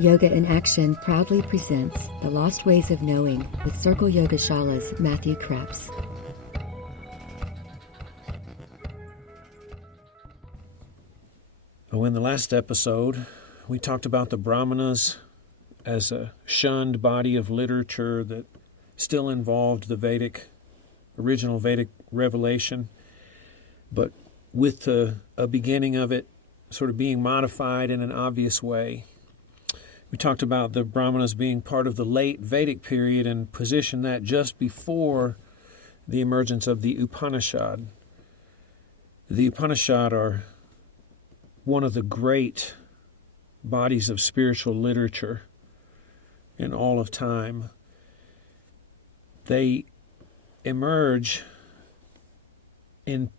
Yoga in Action proudly presents The Lost Ways of Knowing with Circle Yoga Shala's Matthew Krebs. Well, in the last episode, we talked about the Brahmanas as a shunned body of literature that still involved the original Vedic revelation, but with a beginning of it sort of being modified in an obvious way. We talked about the Brahmanas being part of the late Vedic period and positioned that just before the emergence of the Upanishad. The Upanishad are one of the great bodies of spiritual literature in all of time. They emerge in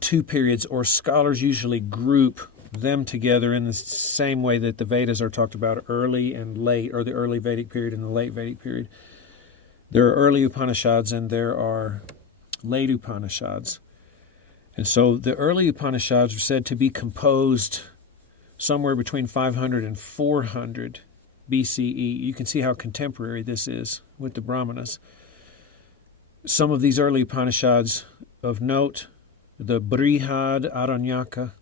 two periods, or scholars usually group them together in the same way that the Vedas are talked about, early and late, or the early Vedic period and the late Vedic period. There are early Upanishads and there are late Upanishads. And so the early Upanishads are said to be composed somewhere between 500 and 400 BCE. You can see how contemporary this is with the Brahmanas. Some of these early Upanishads of note, the Brihad Aranyaka,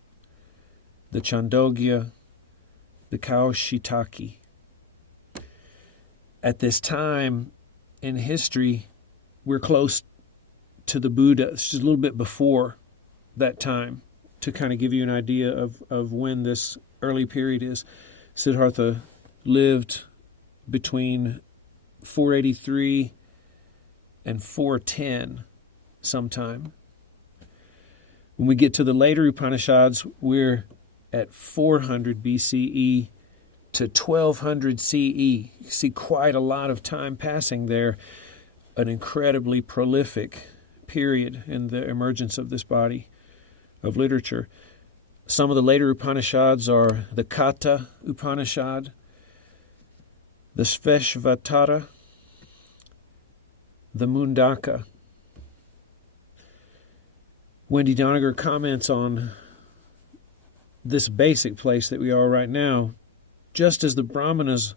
the Chandogya, the Kaushitaki. At this time in history, we're close to the Buddha. It's just a little bit before that time, to kind of give you an idea of when this early period is. Siddhartha lived between 483 and 410 sometime. When we get to the later Upanishads, we're at 400 BCE to 1200 CE. You see quite a lot of time passing there, an incredibly prolific period in the emergence of this body of literature. Some of the later Upanishads are the Katha Upanishad, the Sveshvatara, the Mundaka. Wendy Doniger comments on this basic place that we are right now. Just as the Brahmanas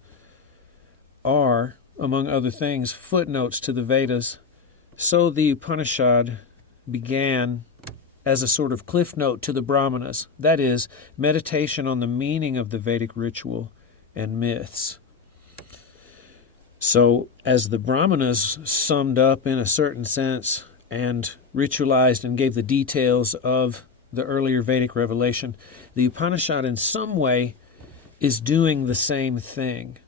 are, among other things, footnotes to the Vedas, so the Upanishad began as a sort of cliff note to the Brahmanas, that is, meditation on the meaning of the Vedic ritual and myths. So, as the Brahmanas summed up in a certain sense and ritualized and gave the details of the earlier Vedic revelation, the Upanishad in some way is doing the same thing.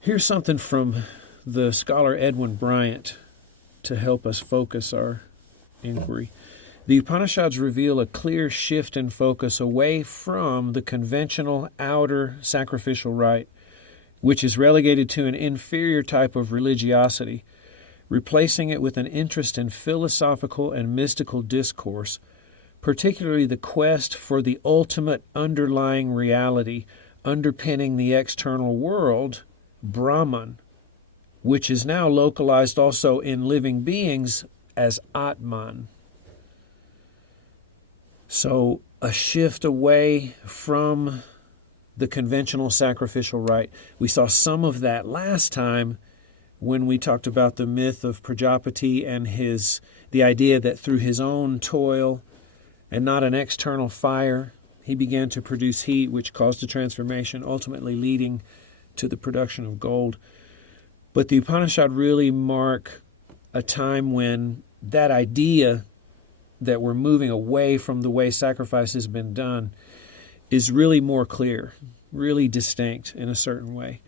Here's something from the scholar Edwin Bryant to help us focus our inquiry. The Upanishads reveal a clear shift in focus away from the conventional outer sacrificial rite, which is relegated to an inferior type of religiosity, replacing it with an interest in philosophical and mystical discourse, particularly the quest for the ultimate underlying reality underpinning the external world, Brahman, which is now localized also in living beings as Atman. So a shift away from the conventional sacrificial rite. We saw some of that last time when we talked about the myth of Prajapati and the idea that through his own toil and not an external fire, he began to produce heat, which caused a transformation, ultimately leading to the production of gold. But the Upanishad really mark a time when that idea that we're moving away from the way sacrifice has been done is really more clear, really distinct in a certain way.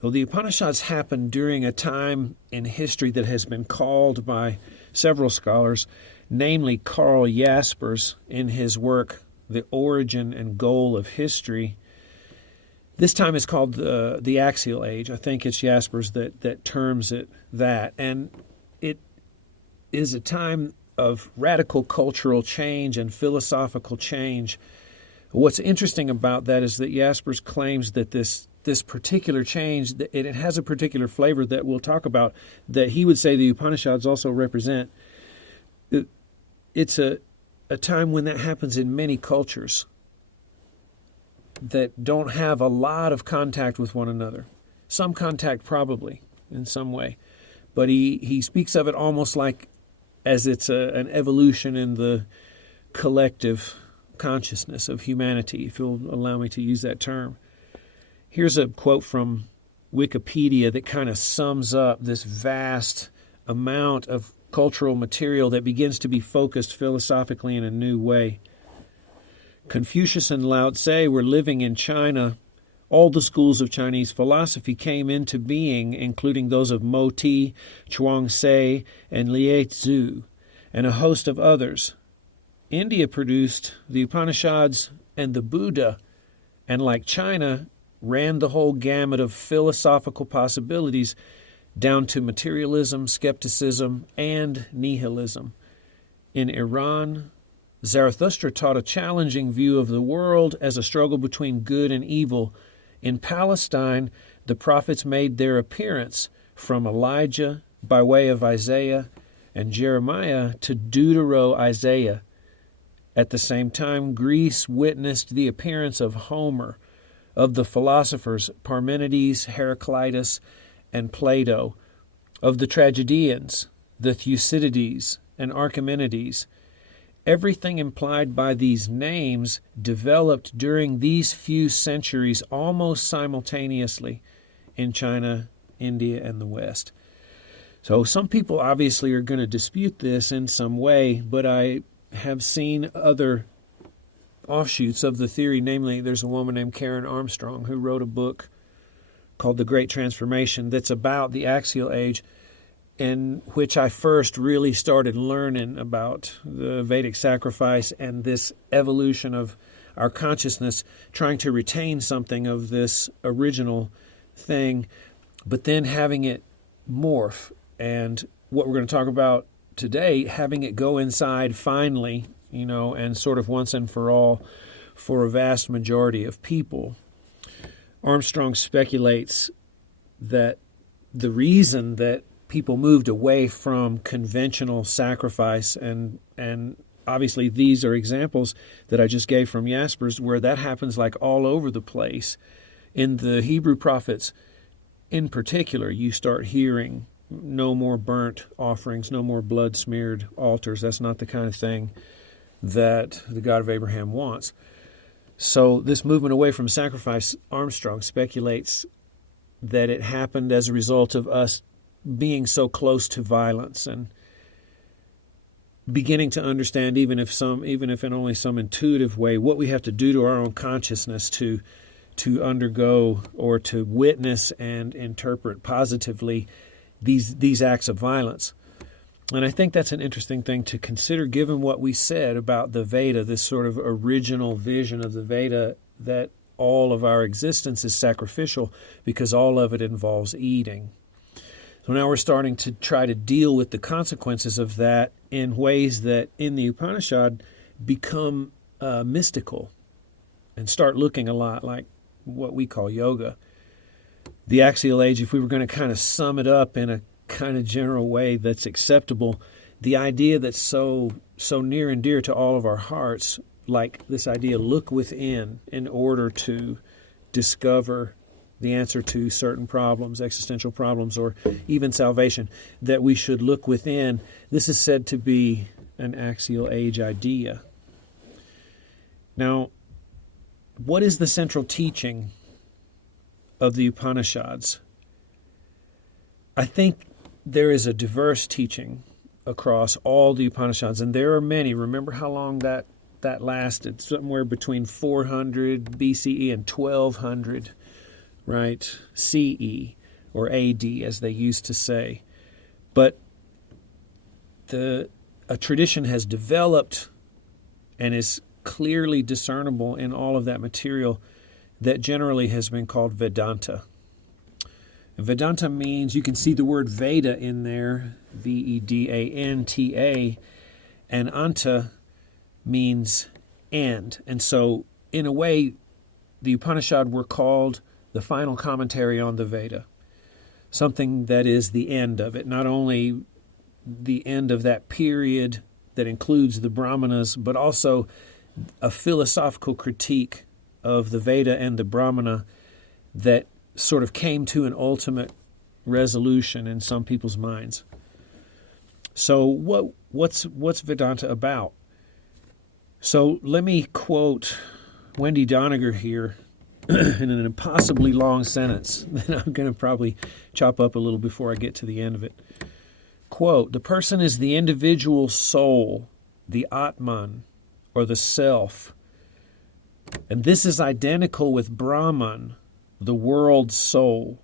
Well, the Upanishads happened during a time in history that has been called by several scholars, namely Karl Jaspers in his work, The Origin and Goal of History. This time is called the Axial Age. I think it's Jaspers that terms it that. And it is a time of radical cultural change and philosophical change. What's interesting about that is that Jaspers claims that this particular change, it has a particular flavor that we'll talk about, that he would say the Upanishads also represent. It's a time when that happens in many cultures. that don't have a lot of contact with one another. Some contact probably in some way. But he speaks of it almost like as it's an evolution in the collective consciousness of humanity, if you'll allow me to use that term. Here's a quote from Wikipedia that kind of sums up this vast amount of cultural material that begins to be focused philosophically in a new way. Confucius and Lao Tse were living in China. All the schools of Chinese philosophy came into being, including those of Moti, Chuang-Tze, and Lieh-Tzu, and a host of others. India produced the Upanishads and the Buddha, and like China, ran the whole gamut of philosophical possibilities down to materialism, skepticism, and nihilism. In Iran, Zarathustra taught a challenging view of the world as a struggle between good and evil. In Palestine, the prophets made their appearance, from Elijah by way of Isaiah and Jeremiah to Deutero-Isaiah. At the same time, Greece witnessed the appearance of Homer, of the philosophers Parmenides, Heraclitus, and Plato, of the tragedians, the Thucydides and Archimedes. Everything implied by these names developed during these few centuries almost simultaneously in China, India, and the West. So some people obviously are going to dispute this in some way, but I have seen other offshoots of the theory. Namely, there's a woman named Karen Armstrong who wrote a book called The Great Transformation that's about the axial age, in which I first really started learning about the Vedic sacrifice and this evolution of our consciousness, trying to retain something of this original thing, but then having it morph. And what we're going to talk about today, having it go inside finally, and sort of once and for all for a vast majority of people. Armstrong speculates that the reason that people moved away from conventional sacrifice, and obviously these are examples that I just gave from Jasper's, where that happens like all over the place. In the Hebrew prophets in particular, you start hearing no more burnt offerings, no more blood-smeared altars. That's not the kind of thing that the God of Abraham wants. So this movement away from sacrifice, Armstrong speculates that it happened as a result of us being so close to violence and beginning to understand, even if in only some intuitive way, what we have to do to our own consciousness to undergo or to witness and interpret positively these acts of violence. And I think that's an interesting thing to consider, given what we said about the Veda, this sort of original vision of the Veda, that all of our existence is sacrificial because all of it involves eating. So now we're starting to try to deal with the consequences of that in ways that in the Upanishad become mystical and start looking a lot like what we call yoga. The axial age, if we were going to kind of sum it up in a kind of general way that's acceptable, the idea that's so near and dear to all of our hearts, like this idea, look within in order to discover the answer to certain problems, existential problems, or even salvation, that we should look within. This is said to be an axial age idea. Now, what is the central teaching of the Upanishads? I think there is a diverse teaching across all the Upanishads, and there are many. Remember how long that lasted? Somewhere between 400 BCE and 1200, right? CE, or AD, as they used to say. But a tradition has developed and is clearly discernible in all of that material that generally has been called Vedanta. And Vedanta means, you can see the word Veda in there, Vedanta, and Anta means end. And so, in a way, the Upanishad were called the final commentary on the Veda, something that is the end of it, not only the end of that period that includes the Brahmanas, but also a philosophical critique of the Veda and the Brahmana that sort of came to an ultimate resolution in some people's minds. So what's Vedanta about? So let me quote Wendy Doniger here in an impossibly long sentence that I'm going to probably chop up a little before I get to the end of it. Quote, "The person is the individual soul, the Atman, or the self. And this is identical with Brahman, the world soul."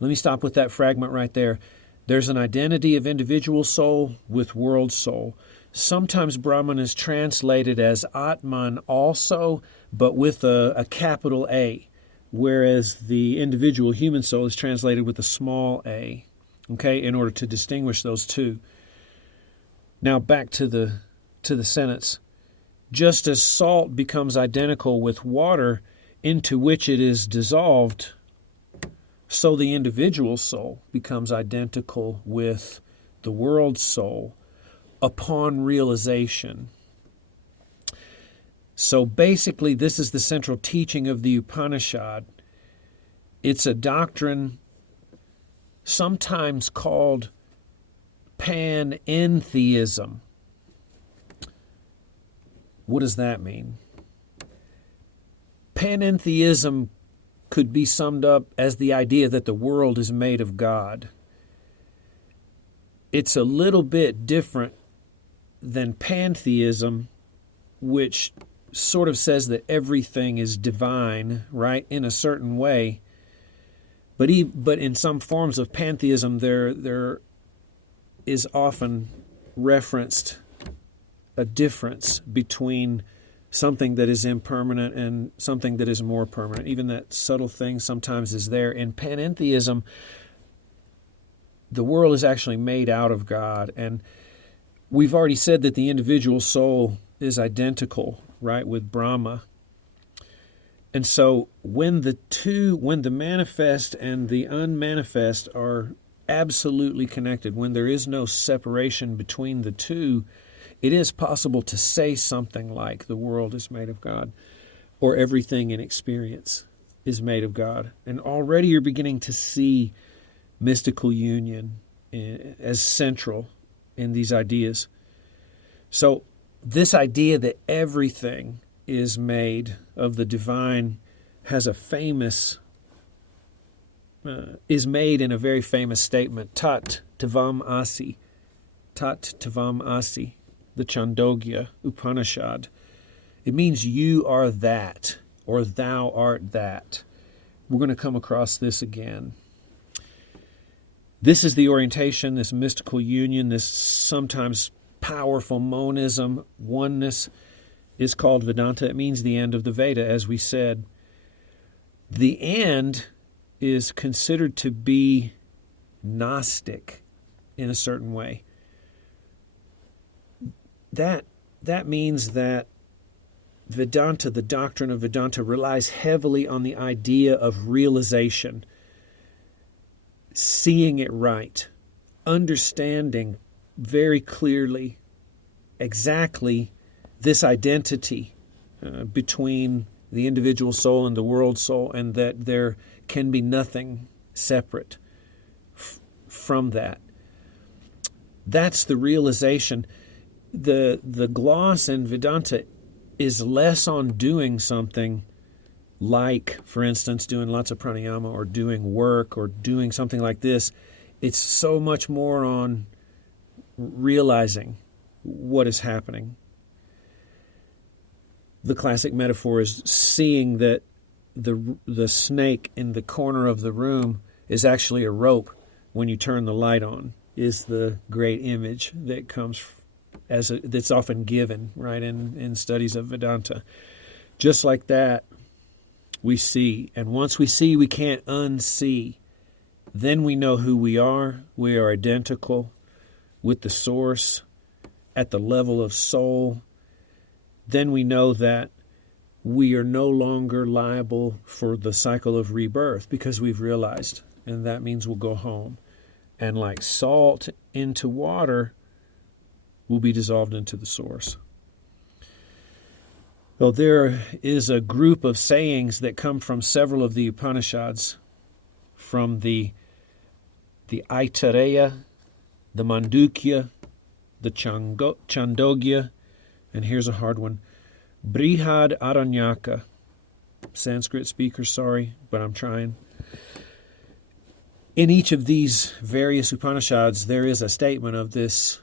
Let me stop with that fragment right there. There's an identity of individual soul with world soul. Sometimes Brahman is translated as Atman also, but with a capital A, whereas the individual human soul is translated with a small a, okay, in order to distinguish those two. Now back to the sentence. Just as salt becomes identical with water into which it is dissolved, so the individual soul becomes identical with the world soul upon realization. So basically, this is the central teaching of the Upanishad. It's a doctrine sometimes called panentheism. What does that mean? Panentheism could be summed up as the idea that the world is made of God. It's a little bit different than pantheism, which sort of says that everything is divine, right, in a certain way. But in some forms of pantheism, there is often referenced a difference between something that is impermanent and something that is more permanent. Even that subtle thing sometimes is there. In panentheism, the world is actually made out of God. And we've already said that the individual soul is identical, right, with Brahma. And so when the manifest and the unmanifest are absolutely connected, when there is no separation between the two, it is possible to say something like the world is made of God, or everything in experience is made of God. And already you're beginning to see mystical union as central in these ideas. So this idea that everything is made of the divine has a famous, is made in a very famous statement, Tat Tavam Asi, Tat Tavam Asi, the Chandogya Upanishad. It means you are that, or thou art that. We're going to come across this again. This is the orientation, this mystical union, this sometimes powerful monism, oneness, is called Vedanta. It means the end of the Veda, as we said. The end is considered to be Gnostic in a certain way. That means that Vedanta, the doctrine of Vedanta, relies heavily on the idea of realization, seeing it right, understanding very clearly exactly this identity between the individual soul and the world soul, and that there can be nothing separate from that. That's the realization. The gloss in Vedanta is less on doing something like, for instance, doing lots of pranayama or doing work or doing something like this. It's so much more on realizing what is happening. The classic metaphor is seeing that the snake in the corner of the room is actually a rope when you turn the light on, is the great image that comes that's often given, right, in studies of Vedanta. Just like that, we see. And once we see, we can't unsee. Then we know who we are. We are identical with the source at the level of soul. Then we know that we are no longer liable for the cycle of rebirth because we've realized, and that means we'll go home. And like salt into water, will be dissolved into the source. Well, there is a group of sayings that come from several of the Upanishads, from the Aitareya, the Mandukya, the Chandogya, and here's a hard one, Brihad Aranyaka. Sanskrit speaker, sorry, but I'm trying. In each of these various Upanishads, there is a statement of this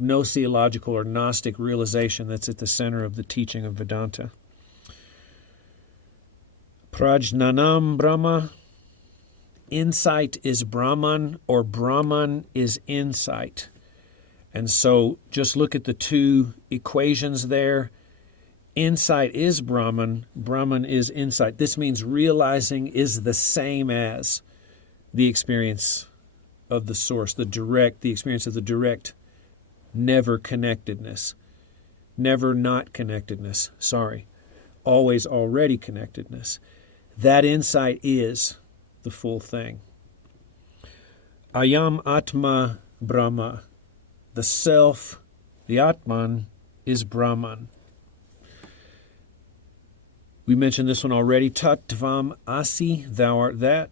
gnoseological or Gnostic realization that's at the center of the teaching of Vedanta. Prajnanam Brahma, insight is Brahman, or Brahman is insight. And so just look at the two equations there. Insight is Brahman, Brahman is insight. This means realizing is the same as the experience of the source, the experience of the direct never connectedness, never not connectedness, always already connectedness. That insight is the full thing. Ayam Atma Brahma, the self, the Atman, is Brahman. We mentioned this one already. Tat Tvam Asi, thou art that,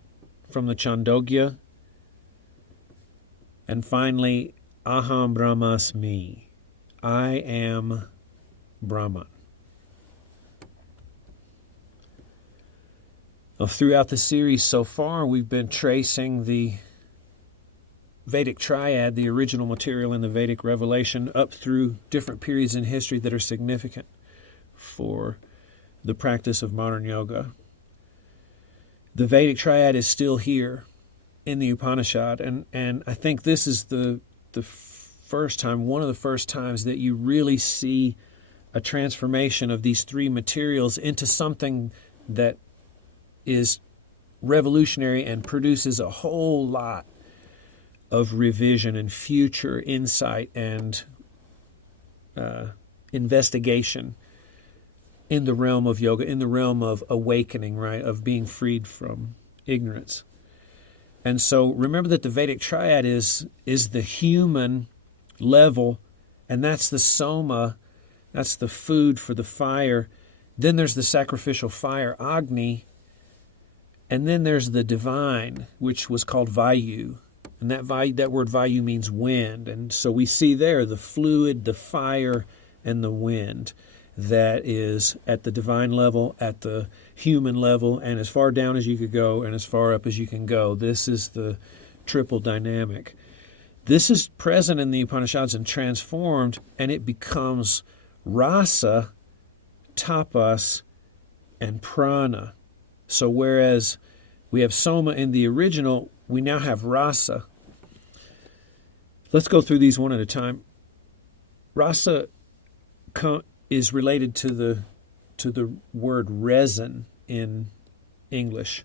from the Chandogya. And finally, Aham Brahmasmi, I am Brahman. Well, throughout the series so far, we've been tracing the Vedic triad, the original material in the Vedic revelation, up through different periods in history that are significant for the practice of modern yoga. The Vedic triad is still here in the Upanishad, and I think this is the first time, one of the first times that you really see a transformation of these three materials into something that is revolutionary and produces a whole lot of revision and future insight and investigation in the realm of yoga, in the realm of awakening, right, of being freed from ignorance. And so remember that the Vedic triad is the human level, and that's the soma, that's the food for the fire. Then there's the sacrificial fire, Agni, and then there's the divine, which was called Vayu. And that word Vayu means wind. And so we see there the fluid, the fire, and the wind that is at the divine level, at the human level, and as far down as you could go and as far up as you can go. This is the triple dynamic. This is present in the Upanishads and transformed, and it becomes rasa, tapas, and prana. So whereas we have soma in the original, we now have rasa. Let's go through these one at a time. Rasa is related to the word resin in English.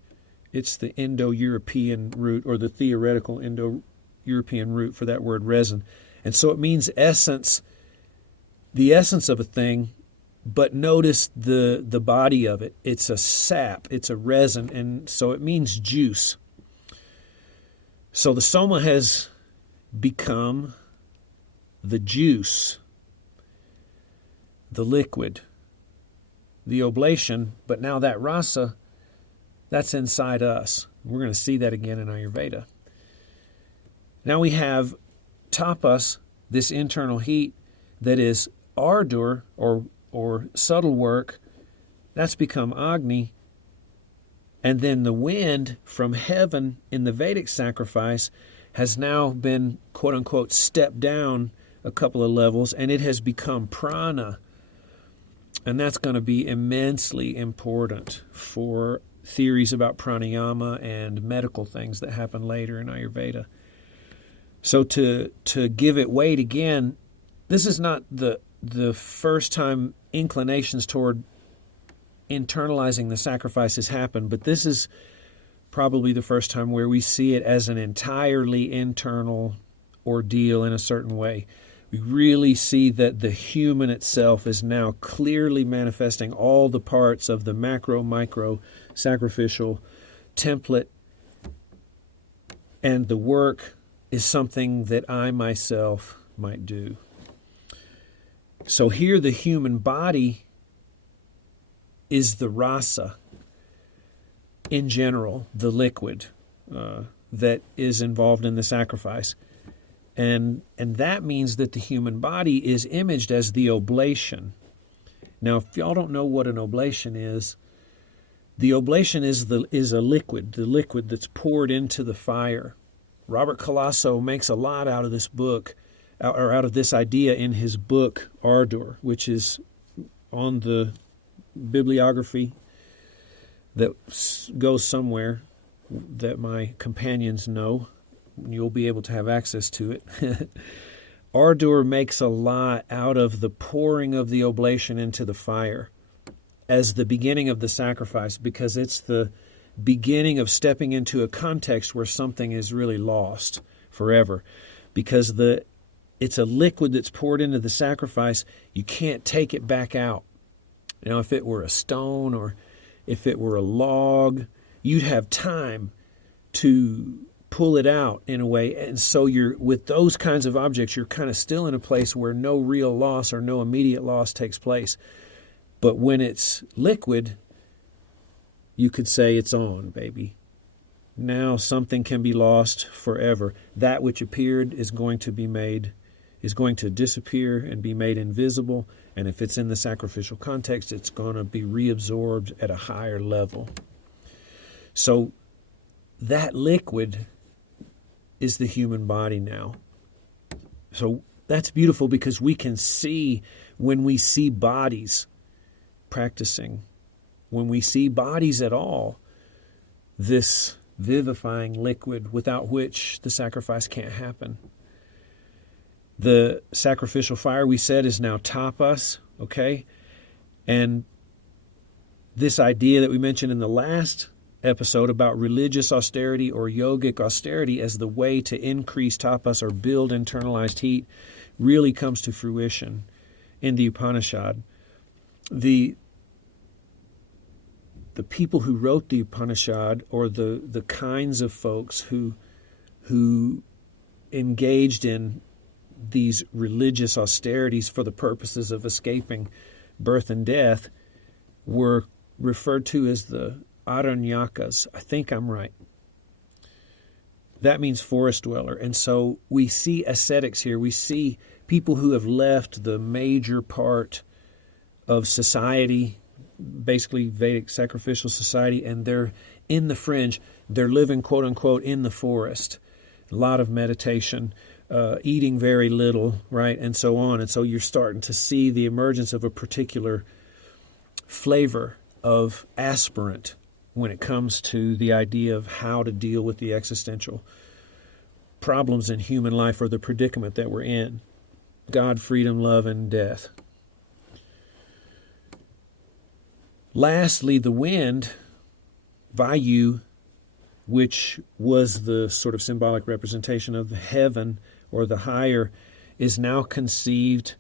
It's the Indo-European root, or the theoretical Indo-European root for that word resin. And so it means essence, the essence of a thing, but notice the body of it. It's a sap, it's a resin, and so it means juice. So the soma has become the juice, the liquid, the oblation, but now that rasa, that's inside us. We're going to see that again in Ayurveda. Now we have tapas, this internal heat that is ardor or subtle work, that's become Agni. And then the wind from heaven in the Vedic sacrifice has now been, quote unquote, stepped down a couple of levels, and it has become prana. And that's going to be immensely important for theories about pranayama and medical things that happen later in Ayurveda. So to give it weight again, this is not the first time inclinations toward internalizing the sacrifices happen, but this is probably the first time where we see it as an entirely internal ordeal in a certain way. We really see that the human itself is now clearly manifesting all the parts of the macro, micro, sacrificial template, and the work is something that I myself might do. So here the human body is the rasa in general, the liquid that is involved in the sacrifice. And that means that the human body is imaged as the oblation. Now, if y'all don't know what an oblation is, the oblation is a liquid, the liquid that's poured into the fire. Robert Colasso makes a lot out of this book, or out of this idea in his book, Ardor, which is on the bibliography that goes somewhere that my companions know. You'll be able to have access to it. Ardor makes a lot out of the pouring of the oblation into the fire as the beginning of the sacrifice, because it's the beginning of stepping into a context where something is really lost forever. Because it's a liquid that's poured into the sacrifice, you can't take it back out. You know, if it were a stone or if it were a log, you'd have time to pull it out in a way. And so with those kinds of objects, you're kind of still in a place where no real loss or no immediate loss takes place. But when it's liquid, you could say it's on, baby. Now something can be lost forever. That which appeared is going to disappear and be made invisible. And if it's in the sacrificial context, it's going to be reabsorbed at a higher level. So that liquid is the human body now. So that's beautiful, because we can see, when we see bodies practicing, when we see bodies at all, this vivifying liquid without which the sacrifice can't happen. The sacrificial fire, we said, is now tapas, okay? And this idea that we mentioned in the last episode about religious austerity or yogic austerity as the way to increase tapas or build internalized heat really comes to fruition in the Upanishad. The people who wrote the Upanishad, or the kinds of folks who engaged in these religious austerities for the purposes of escaping birth and death, were referred to as the Aranyakas. I think I'm right. That means forest dweller. And so we see ascetics here. We see people who have left the major part of society, basically Vedic sacrificial society, and they're in the fringe. They're living, quote unquote, in the forest. A lot of meditation, eating very little, right, and so on. And so you're starting to see the emergence of a particular flavor of aspirant when it comes to the idea of how to deal with the existential problems in human life, or the predicament that we're in: God, freedom, love, and death. Lastly, the wind, Vayu, which was the sort of symbolic representation of the heaven or the higher, is now conceived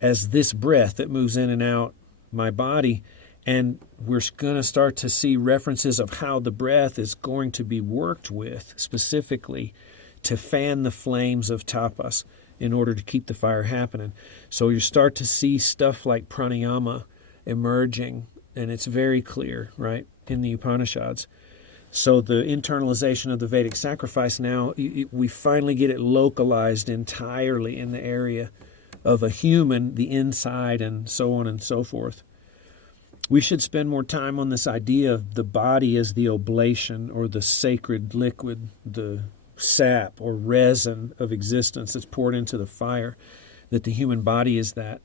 as this breath that moves in and out my body. And we're going to start to see references of how the breath is going to be worked with specifically to fan the flames of tapas in order to keep the fire happening. So you start to see stuff like pranayama emerging, and it's very clear, right, in the Upanishads. So the internalization of the Vedic sacrifice now, we finally get it localized entirely in the area of a human, the inside, and so on and so forth. We should spend more time on this idea of the body as the oblation, or the sacred liquid, the sap or resin of existence that's poured into the fire, that the human body is that.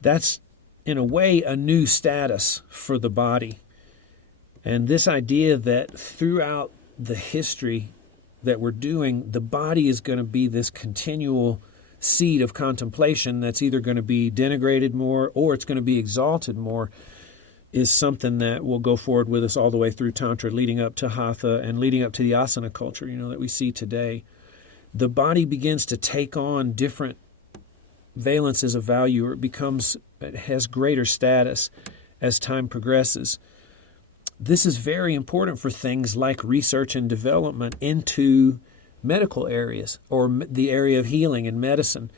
That's, in a way, a new status for the body. And this idea that throughout the history that we're doing, the body is going to be this continual seat of contemplation that's either going to be denigrated more or it's going to be exalted more, is something that will go forward with us all the way through Tantra, leading up to Hatha and leading up to the asana culture, that we see today. The body begins to take on different valences of value, or it has greater status as time progresses. This is very important for things like research and development into medical areas, or the area of healing and medicine.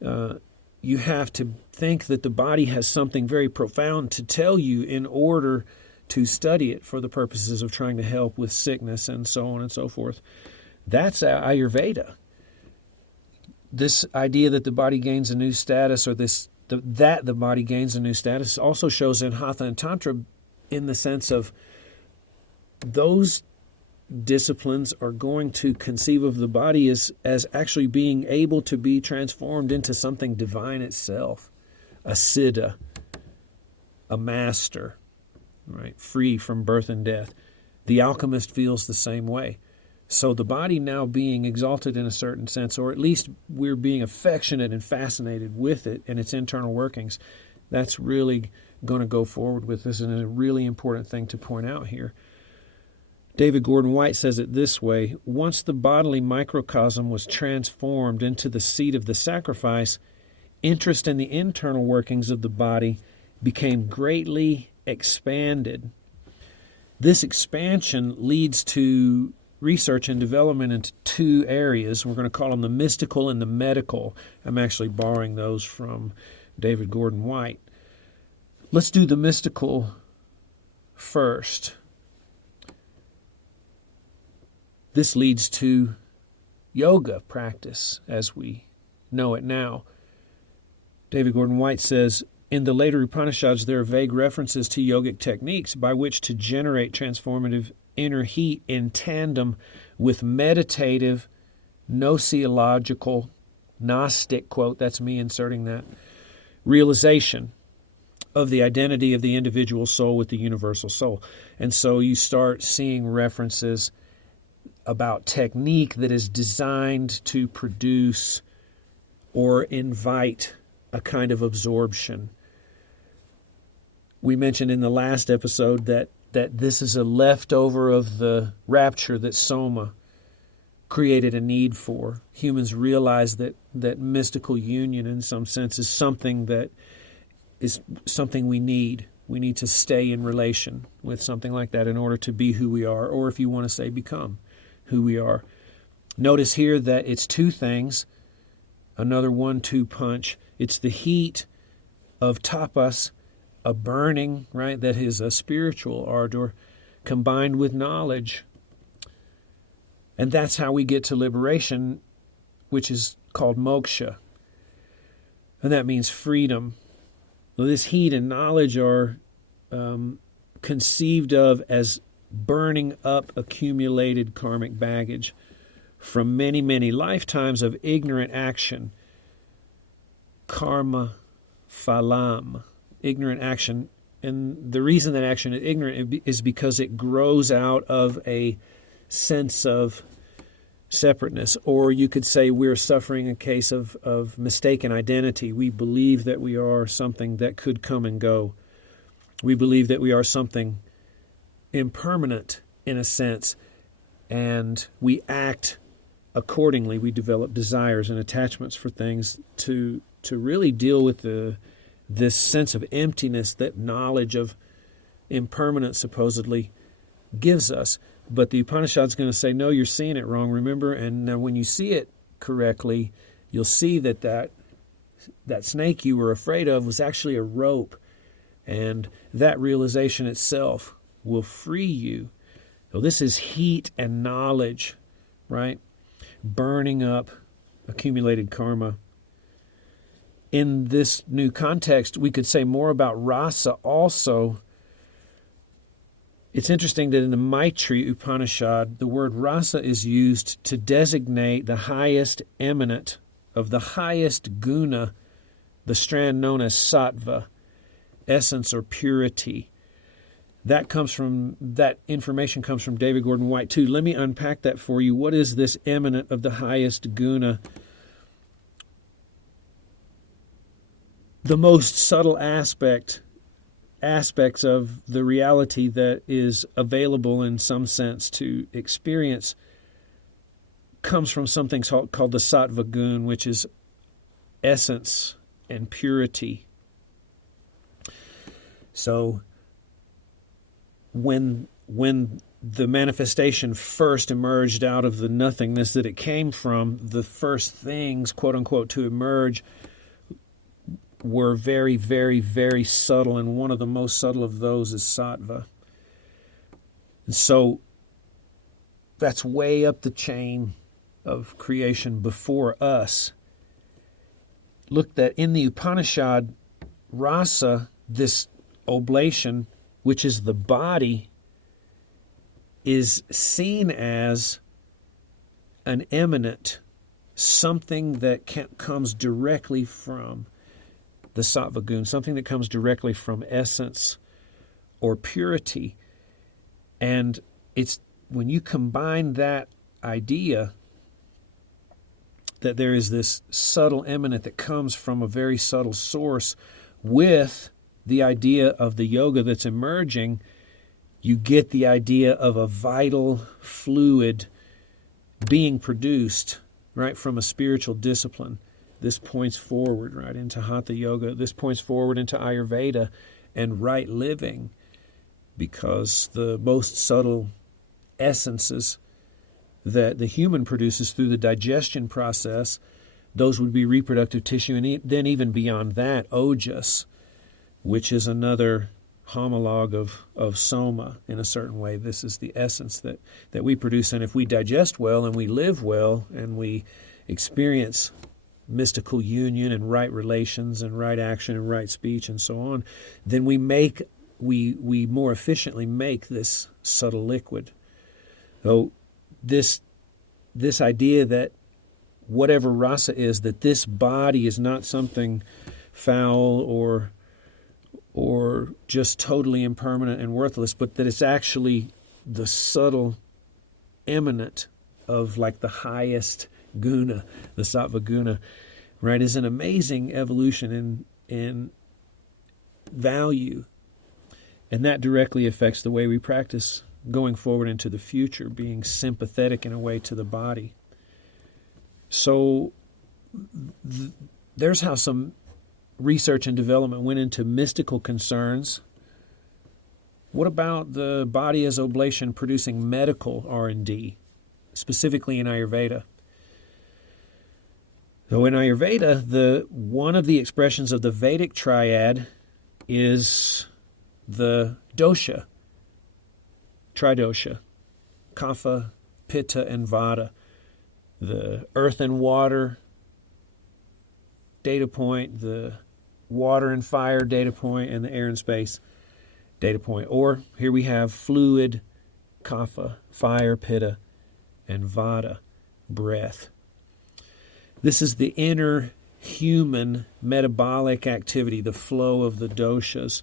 You have to think that the body has something very profound to tell you in order to study it for the purposes of trying to help with sickness and so on and so forth. That's Ayurveda. This idea that the body gains a new status, or that the body gains a new status, also shows in Hatha and Tantra, in the sense of those disciplines are going to conceive of the body as actually being able to be transformed into something divine itself, a siddha, a master, right, free from birth and death. The alchemist feels the same way. So the body now being exalted in a certain sense, or at least we're being affectionate and fascinated with it and its internal workings, that's really going to go forward with this, and a really important thing to point out here. David Gordon White says it this way: once the bodily microcosm was transformed into the seat of the sacrifice, interest in the internal workings of the body became greatly expanded. This expansion leads to research and development into two areas. We're going to call them the mystical and the medical. I'm actually borrowing those from David Gordon White. Let's do the mystical first. This leads to yoga practice as we know it now. David Gordon White says, in the later Upanishads, there are vague references to yogic techniques by which to generate transformative inner heat in tandem with meditative, gnoseological, Gnostic, quote, that's me inserting that, realization of the identity of the individual soul with the universal soul. And so you start seeing references about technique that is designed to produce or invite a kind of absorption. We mentioned in the last episode that this is a leftover of the rapture that Soma created a need for. Humans realize that mystical union, in some sense, is something that is something we need. We need to stay in relation with something like that in order to be who we are, or if you want to say become who we are. Notice here that it's two things, another 1-2 punch. It's the heat of tapas, a burning, right, that is a spiritual ardor, combined with knowledge. And that's how we get to liberation, which is called moksha. And that means freedom. Well, this heat and knowledge are conceived of as burning up accumulated karmic baggage from many, many lifetimes of ignorant action. Karma phalam. Ignorant action. And the reason that action is ignorant is because it grows out of a sense of separateness. Or you could say we're suffering a case of mistaken identity. We believe that we are something that could come and go. We believe that we are something impermanent in a sense, and we act accordingly. We develop desires and attachments for things to really deal with this sense of emptiness that knowledge of impermanence supposedly gives us. But the Upanishad's going to say, no, you're seeing it wrong, remember? And now when you see it correctly, you'll see that snake you were afraid of was actually a rope. And that realization itself will free you. So this is heat and knowledge, right? Burning up accumulated karma. In this new context, we could say more about rasa also. It's interesting that in the Maitri Upanishad, the word rasa is used to designate the highest eminent of the highest guna, the strand known as sattva, essence or purity. That information comes from David Gordon White too. Let me unpack that for you. What is this eminent of the highest guna? The most subtle aspects of the reality that is available in some sense to experience comes from something called the sattva gun, which is essence and purity. So when the manifestation first emerged out of the nothingness that it came from, the first things, quote unquote, to emerge were very, very, very subtle, and one of the most subtle of those is sattva. And so that's way up the chain of creation before us. Look, that in the Upanishad, rasa, this oblation, which is the body, is seen as an eminent, something that comes directly from the sattva guna, something that comes directly from essence or purity. And it's when you combine that idea that there is this subtle eminent that comes from a very subtle source with the idea of the yoga that's emerging, you get the idea of a vital fluid being produced, right, from a spiritual discipline. This points forward, right, into Hatha Yoga. This points forward into Ayurveda and right living, because the most subtle essences that the human produces through the digestion process, those would be reproductive tissue, and then even beyond that, ojas, which is another homologue of soma in a certain way. This is the essence that we produce, and if we digest well and we live well and we experience mystical union and right relations and right action and right speech and so on, then we more efficiently make this subtle liquid. So this idea that whatever rasa is, that this body is not something foul or just totally impermanent and worthless, but that it's actually the subtle eminent of like the highest guna, the sattva guna, right, is an amazing evolution in value. And that directly affects the way we practice going forward into the future, being sympathetic in a way to the body. So there's how some research and development went into mystical concerns. What about the body as oblation producing medical R&D, specifically in Ayurveda? So in Ayurveda, one of the expressions of the Vedic triad is the dosha, tridosha, kapha, pitta, and vata. The earth and water data point, the water and fire data point, and the air and space data point. Or here we have fluid, kapha, fire, pitta, and vata, breath. This is the inner human metabolic activity, the flow of the doshas.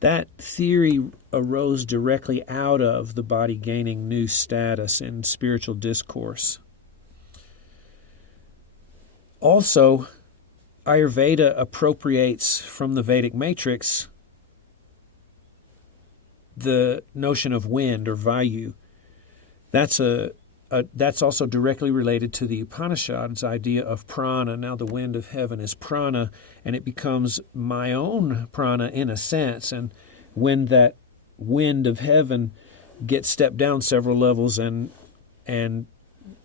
That theory arose directly out of the body gaining new status in spiritual discourse. Also, Ayurveda appropriates from the Vedic matrix the notion of wind or vayu. That's also directly related to the Upanishads' idea of prana. Now the wind of heaven is prana, and it becomes my own prana in a sense. And when that wind of heaven gets stepped down several levels and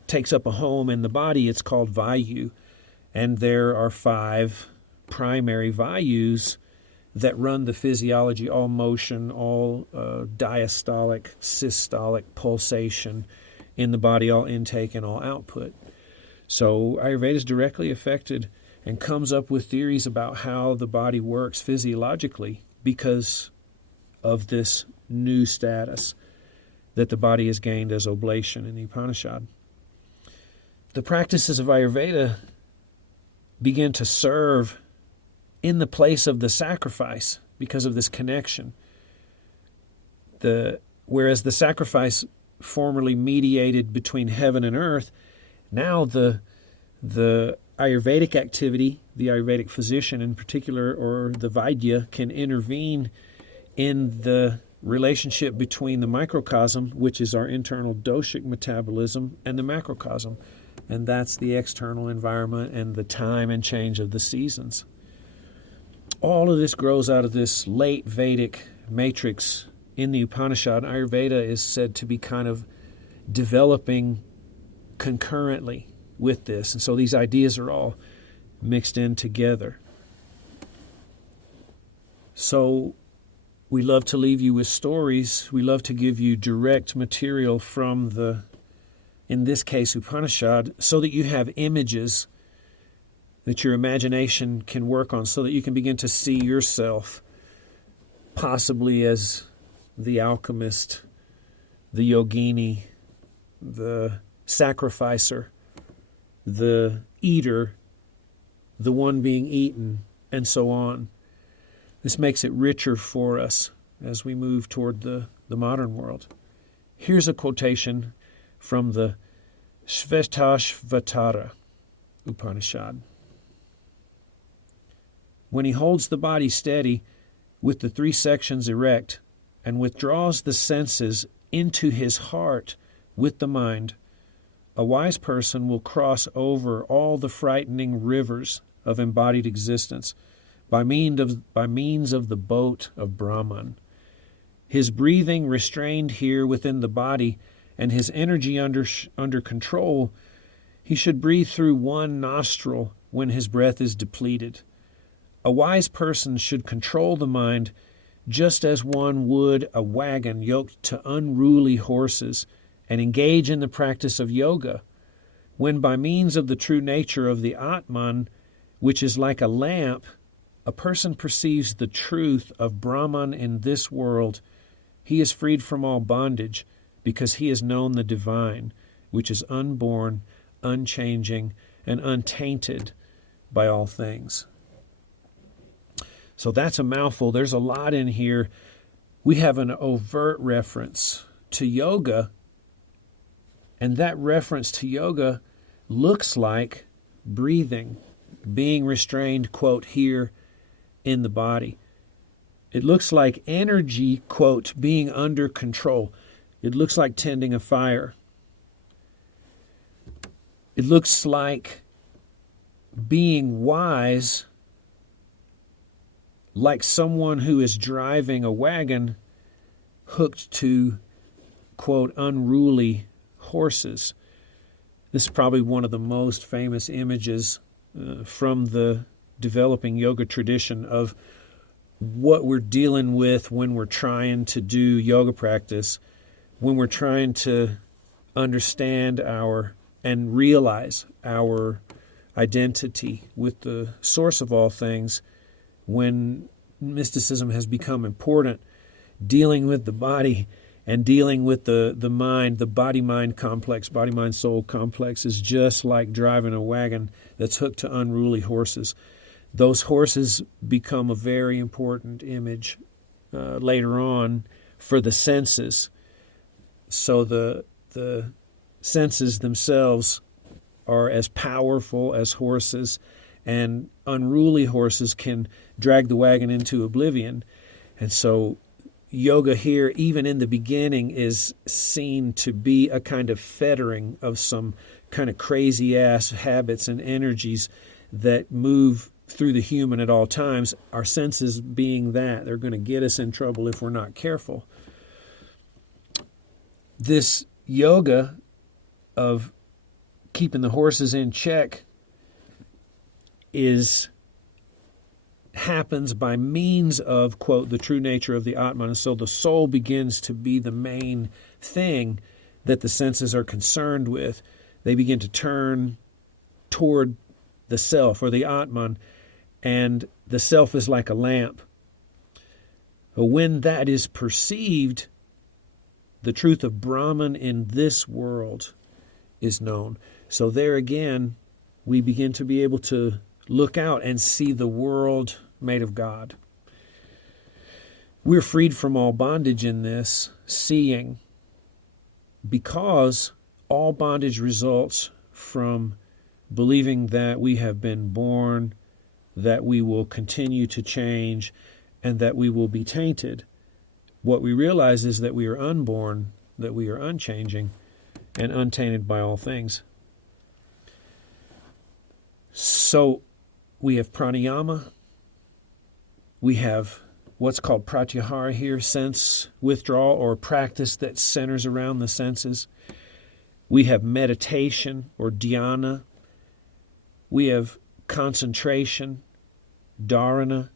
takes up a home in the body, it's called vayu. And there are 5 primary vayus that run the physiology, all motion, all diastolic, systolic pulsation in the body, all intake and all output. So Ayurveda is directly affected and comes up with theories about how the body works physiologically because of this new status that the body has gained as oblation in the Upanishad. The practices of Ayurveda begin to serve in the place of the sacrifice because of this connection. Whereas the sacrifice formerly mediated between heaven and earth, now the Ayurvedic activity, the Ayurvedic physician in particular, or the Vaidya, can intervene in the relationship between the microcosm, which is our internal doshic metabolism, and the macrocosm. And that's the external environment and the time and change of the seasons. All of this grows out of this late Vedic matrix in the Upanishad. Ayurveda is said to be kind of developing concurrently with this. And so these ideas are all mixed in together. So we love to leave you with stories. We love to give you direct material from the, in this case, Upanishad, so that you have images that your imagination can work on, so that you can begin to see yourself possibly as the alchemist, the yogini, the sacrificer, the eater, the one being eaten, and so on. This makes it richer for us as we move toward the modern world. Here's a quotation from the Shvetashvatara Upanishad. When he holds the body steady with the three sections erect and withdraws the senses into his heart with the mind, a wise person will cross over all the frightening rivers of embodied existence by means of the boat of Brahman. His breathing restrained here within the body and his energy under control, he should breathe through one nostril when his breath is depleted. A wise person should control the mind just as one would a wagon yoked to unruly horses, and engage in the practice of yoga, when by means of the true nature of the Atman, which is like a lamp, a person perceives the truth of Brahman in this world, he is freed from all bondage, because he has known the divine, which is unborn, unchanging, and untainted by all things. So that's a mouthful. There's a lot in here. We have an overt reference to yoga, and that reference to yoga looks like breathing, being restrained, quote, here in the body. It looks like energy, quote, being under control. It looks like tending a fire. It looks like being wise, like someone who is driving a wagon hooked to, quote, unruly horses. This is probably one of the most famous images from the developing yoga tradition of what we're dealing with when we're trying to do yoga practice, when we're trying to understand and realize our identity with the source of all things. When mysticism has become important, dealing with the body and dealing with the mind, the body-mind complex, body-mind-soul complex is just like driving a wagon that's hooked to unruly horses. Those horses become a very important image later on for the senses. So the senses themselves are as powerful as horses, and unruly horses can drag the wagon into oblivion. And so yoga here, even in the beginning, is seen to be a kind of fettering of some kind of crazy-ass habits and energies that move through the human at all times, our senses being that. They're going to get us in trouble if we're not careful. This yoga of keeping the horses in check happens by means of, quote, the true nature of the Atman. And so the soul begins to be the main thing that the senses are concerned with. They begin to turn toward the self or the Atman, and the self is like a lamp. When that is perceived, the truth of Brahman in this world is known. So there again, we begin to be able to look out and see the world made of God. We're freed from all bondage in this seeing, because all bondage results from believing that we have been born, that we will continue to change, and that we will be tainted. What we realize is that we are unborn, that we are unchanging, and untainted by all things. So we have pranayama. We have what's called pratyahara here, sense withdrawal or practice that centers around the senses. We have meditation or dhyana. We have concentration, dharana,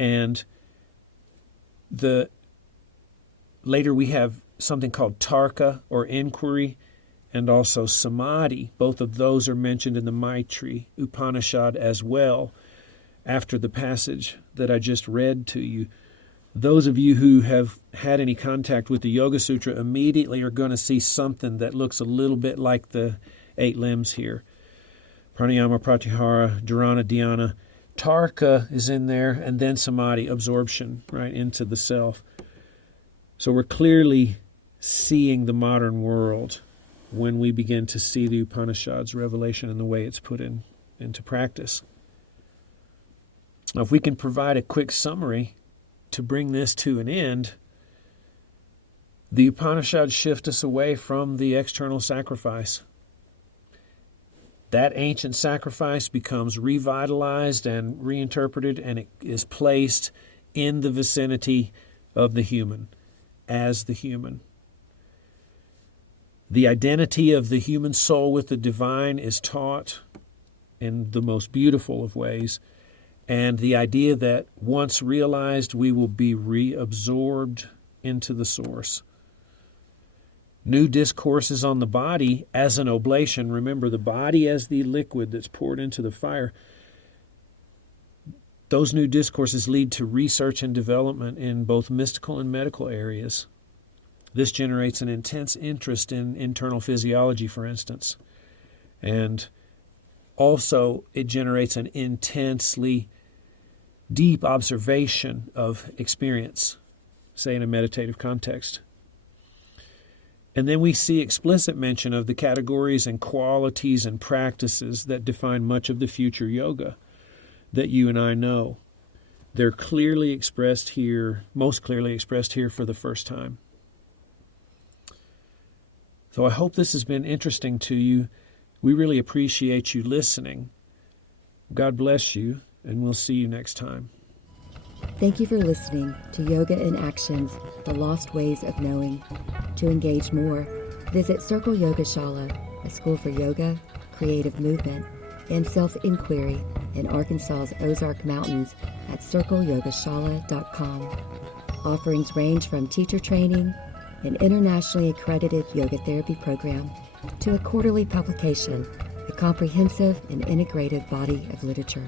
And later we have something called tarka, or inquiry, and also samadhi. Both of those are mentioned in the Maitri Upanishad as well, after the passage that I just read to you. Those of you who have had any contact with the Yoga Sutra immediately are going to see something that looks a little bit like the 8 limbs here. Pranayama, pratyahara, dharana, dhyana. Tarka is in there, and then samadhi, absorption, right, into the self. So we're clearly seeing the modern world when we begin to see the Upanishads' revelation and the way it's put into practice. Now, if we can provide a quick summary to bring this to an end, the Upanishads shift us away from the external sacrifice. That ancient sacrifice becomes revitalized and reinterpreted, and it is placed in the vicinity of the human, as the human. The identity of the human soul with the divine is taught in the most beautiful of ways, and the idea that once realized, we will be reabsorbed into the source. New discourses on the body as an oblation. Remember, the body as the liquid that's poured into the fire. Those new discourses lead to research and development in both mystical and medical areas. This generates an intense interest in internal physiology, for instance. And also, it generates an intensely deep observation of experience, say in a meditative context. And then we see explicit mention of the categories and qualities and practices that define much of the future yoga that you and I know. They're clearly expressed here, most clearly expressed here for the first time. So I hope this has been interesting to you. We really appreciate you listening. God bless you, and we'll see you next time. Thank you for listening to Yoga in Actions, The Lost Ways of Knowing. To engage more, visit Circle Yoga Shala, a school for yoga, creative movement, and self-inquiry in Arkansas's Ozark Mountains at circleyogashala.com. Offerings range from teacher training, an internationally accredited yoga therapy program, to a quarterly publication, a comprehensive and integrated body of literature.